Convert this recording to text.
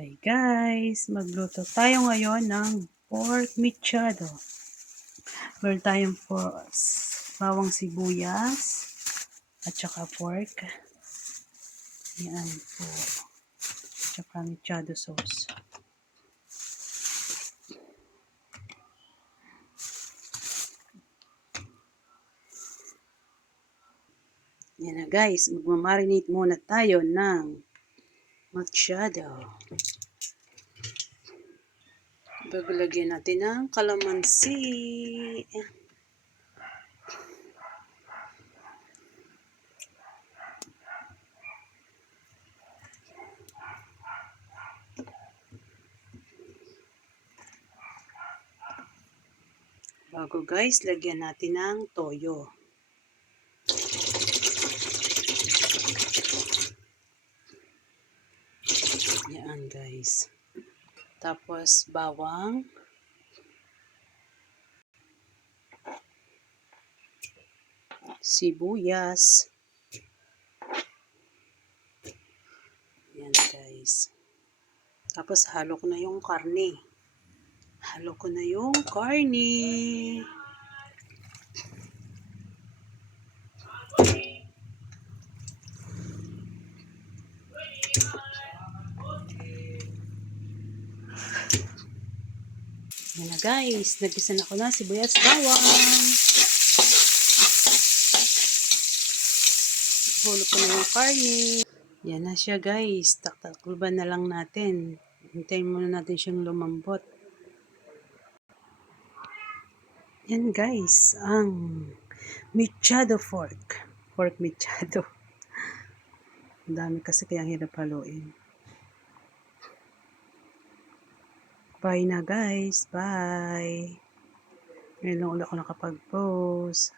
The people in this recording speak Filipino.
Hi guys! Magluto tayo ngayon ng pork mechado. Meron tayong bawang sibuyas at saka pork. Yan po. At saka mechado sauce. Yan na guys, magmamarinate muna tayo ng mechado. Baglagyan natin ng kalamansi. Bago guys, lagyan natin ng toyo. Yan guys. Tapos bawang. Sibuyas. Yan guys. Tapos halo ko na yung karne. Yan na guys, nagisa na ko na sibuyas, bawang. Hulo ko na yung karne. Yan na siya guys, taktakluban na lang natin. Hintayin muna natin siyang lumambot. Yan guys, ang mechado pork mechado. Ang dami kasi kaya hirap haluin. Bye na guys, bye. Ngayon lang ulit ako nakapag-post.